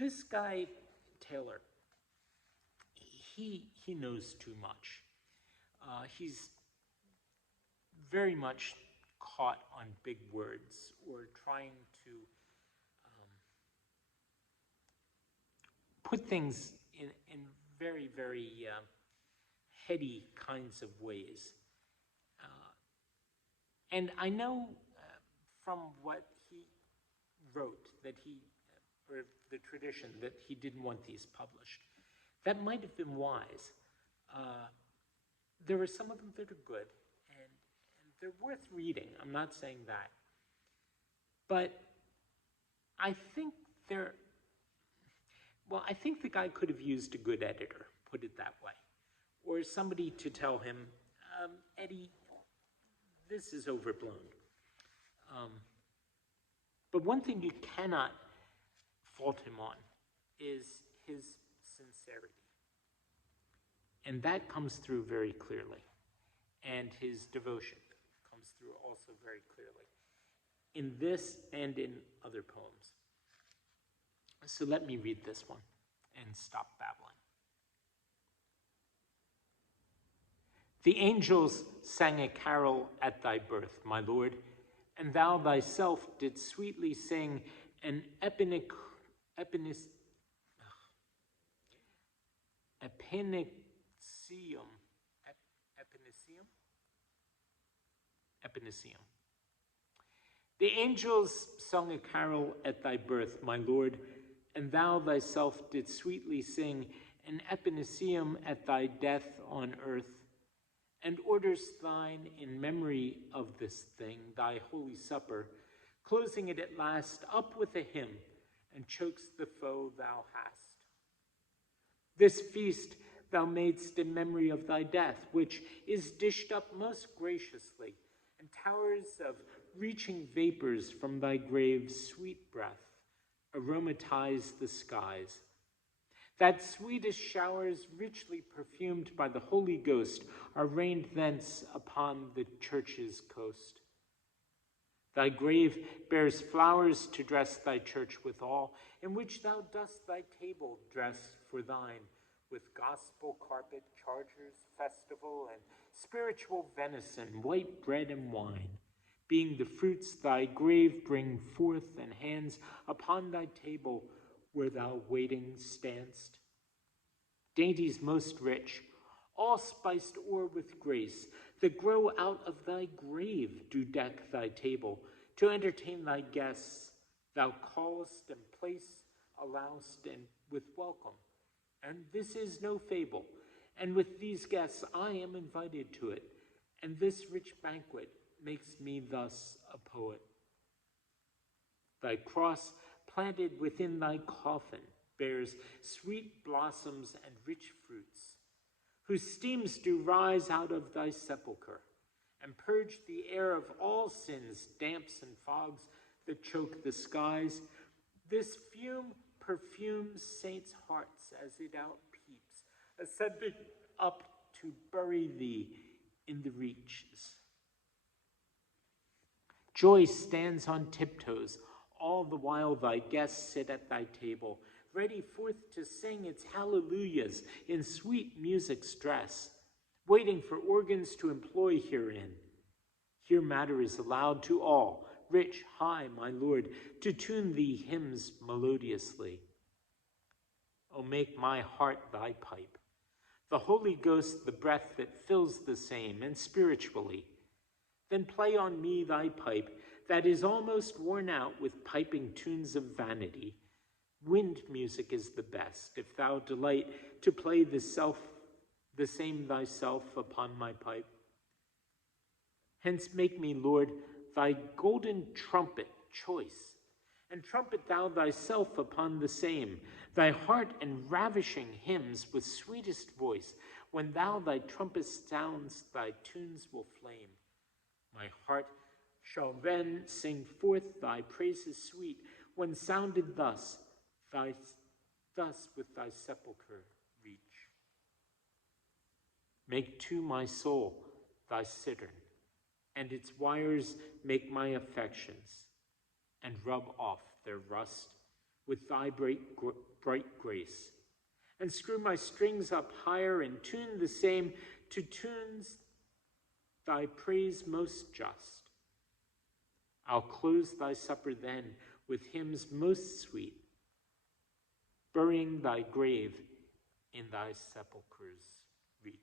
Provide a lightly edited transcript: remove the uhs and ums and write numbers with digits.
this guy, Taylor, he knows too much. He's very much caught on big words or trying to put things in very, very heady kinds of ways. And I know from what he wrote that or the tradition, that he didn't want these published. That might have been wise. There are some of them that are good, and they're worth reading. I'm not saying that. But I think I think the guy could have used a good editor, put it that way. Or somebody to tell him, Eddie, this is overblown. But one thing you cannot fault him on is his sincerity. And that comes through very clearly. And his devotion comes through also very clearly in this and in other poems. So let me read this one and stop babbling. The angels sang a carol at thy birth, my Lord, and thou thyself didst sweetly sing an epiniceum. The angels sung a carol at thy birth, my Lord, and thou thyself didst sweetly sing an epiniceum at thy death on earth, and orderst thine in memory of this thing, thy holy supper, closing it at last up with a hymn, and chokest the foe thou hast. This feast thou madest in memory of thy death, which is dished up most graciously, and towers of reaching vapors from thy grave's sweet breath aromatize the skies. That sweetest showers, richly perfumed by the Holy Ghost, are rained thence upon the church's coast. Thy grave bears flowers to dress thy church withal, in which thou dost thy table dress for thine, with gospel carpet, chargers, festival, and spiritual venison, white bread and wine, being the fruits thy grave bring forth, and hands upon thy table where thou waiting standst. Dainties most rich, all spiced o'er with grace, that grow out of thy grave do deck thy table, to entertain thy guests thou callest and place allowest and with welcome. And this is no fable, and with these guests I am invited to it, and this rich banquet makes me thus a poet. Thy cross planted within thy coffin bears sweet blossoms and rich fruits, whose steams do rise out of thy sepulchre, and purge the air of all sins, damps and fogs that choke the skies. This fume perfumes saints' hearts as it outpeeps, ascending up to bury thee in the reaches. Joy stands on tiptoes, all the while thy guests sit at thy table, ready forth to sing its hallelujahs in sweet music's dress, waiting for organs to employ herein. Here matter is allowed to all, rich, high, my Lord, to tune thee hymns melodiously. O make my heart thy pipe, the Holy Ghost the breath that fills the same, and spiritually. Then play on me thy pipe, that is almost worn out with piping tunes of vanity. Wind music is the best, if thou delight to play the same thyself upon my pipe. Hence make me, Lord, thy golden trumpet choice, and trumpet thou thyself upon the same, thy heart and ravishing hymns with sweetest voice. When thou thy trumpet sounds, thy tunes will flame. My heart shall then sing forth thy praises sweet, when sounded thus with thy sepulchre reach. Make to my soul thy citern, and its wires make my affections, and rub off their rust with thy bright grace, and screw my strings up higher and tune the same to tunes thy praise most just. I'll close thy supper then with hymns most sweet, burying thy grave in thy sepulchre's reach.